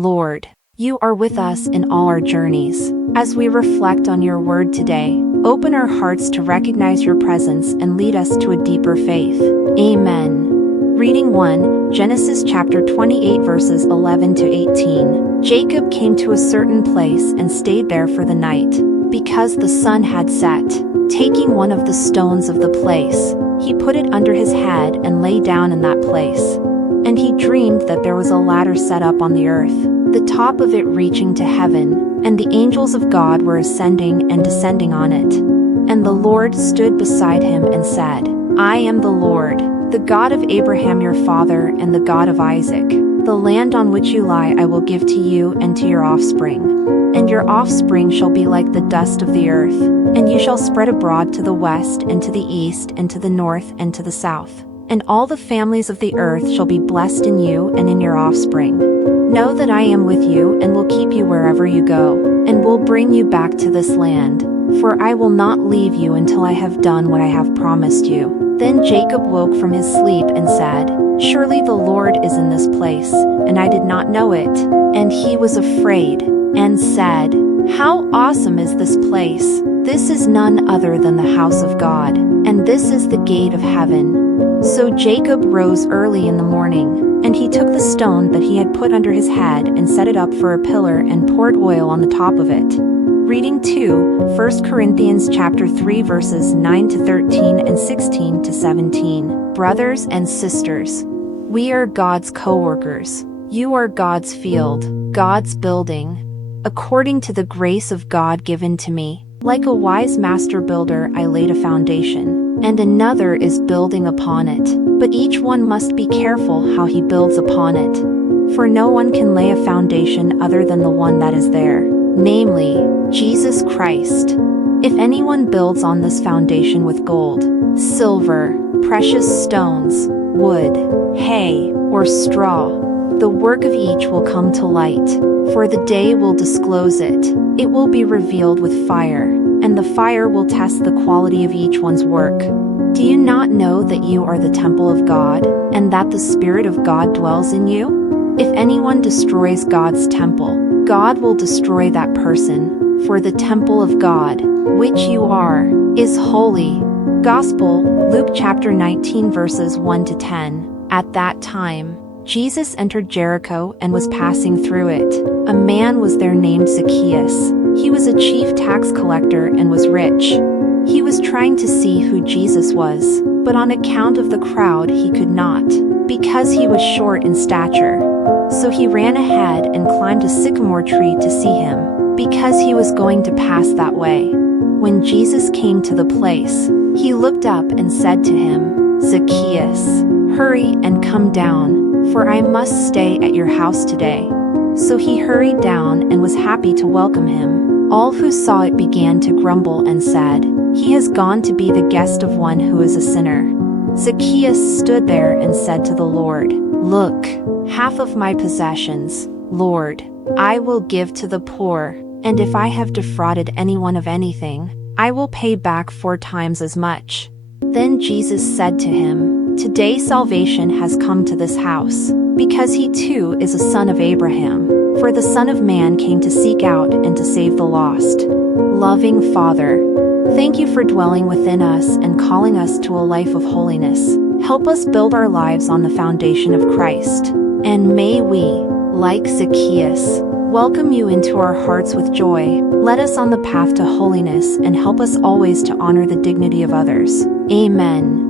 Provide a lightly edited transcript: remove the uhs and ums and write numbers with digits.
Lord, you are with us in all our journeys. As we reflect on your word today, open our hearts to recognize your presence and lead us to a deeper faith. Amen. Reading 1, Genesis chapter 28 verses 11 to 18. Jacob came to a certain place and stayed there for the night, because the sun had set. Taking one of the stones of the place, he put it under his head and lay down in that place. And he dreamed that there was a ladder set up on the earth, the top of it reaching to heaven, and the angels of God were ascending and descending on it. And the Lord stood beside him and said, I am the Lord, the God of Abraham your father and the God of Isaac. The land on which you lie I will give to you and to your offspring. And your offspring shall be like the dust of the earth, and you shall spread abroad to the west and to the east and to the north and to the south. And all the families of the earth shall be blessed in you and in your offspring. Know that I am with you and will keep you wherever you go, and will bring you back to this land, for I will not leave you until I have done what I have promised you. Then Jacob woke from his sleep and said, Surely the Lord is in this place, and I did not know it. And he was afraid, and said, How awesome is this place! This is none other than the house of God, and this is the gate of heaven. So Jacob rose early in the morning, and he took the stone that he had put under his head and set it up for a pillar and poured oil on the top of it. Reading 2, 1 Corinthians chapter 3 verses 9 to 13 and 16 to 17. Brothers and sisters, we are God's co-workers. You are God's field, God's building. According to the grace of God given to me, like a wise master builder I laid a foundation, and another is building upon it. But each one must be careful how he builds upon it. For no one can lay a foundation other than the one that is there, namely, Jesus Christ. If anyone builds on this foundation with gold, silver, precious stones, wood, hay, or straw, the work of each will come to light, for the day will disclose it. It will be revealed with fire, and the fire will test the quality of each one's work. Do you not know that you are the temple of God, and that the Spirit of God dwells in you? If anyone destroys God's temple, God will destroy that person, for the temple of God, which you are, is holy. Gospel, Luke chapter 19 verses 1 to 10. At that time, Jesus entered Jericho and was passing through it. A man was there named Zacchaeus. He was a chief tax collector and was rich. He was trying to see who Jesus was, but on account of the crowd he could not, because he was short in stature. So he ran ahead and climbed a sycamore tree to see him, because he was going to pass that way. When Jesus came to the place, he looked up and said to him, Zacchaeus, hurry and come down, for I must stay at your house today. So he hurried down and was happy to welcome him. All who saw it began to grumble and said, He has gone to be the guest of one who is a sinner. Zacchaeus stood there and said to the Lord, Look, half of my possessions, Lord, I will give to the poor, and if I have defrauded anyone of anything, I will pay back 4 times as much. Then Jesus said to him, Today salvation has come to this house, because he too is a son of Abraham. For the Son of Man came to seek out and to save the lost. Loving Father, thank you for dwelling within us and calling us to a life of holiness. Help us build our lives on the foundation of Christ. And may we, like Zacchaeus, welcome you into our hearts with joy. Let us on the path to holiness and help us always to honor the dignity of others. Amen.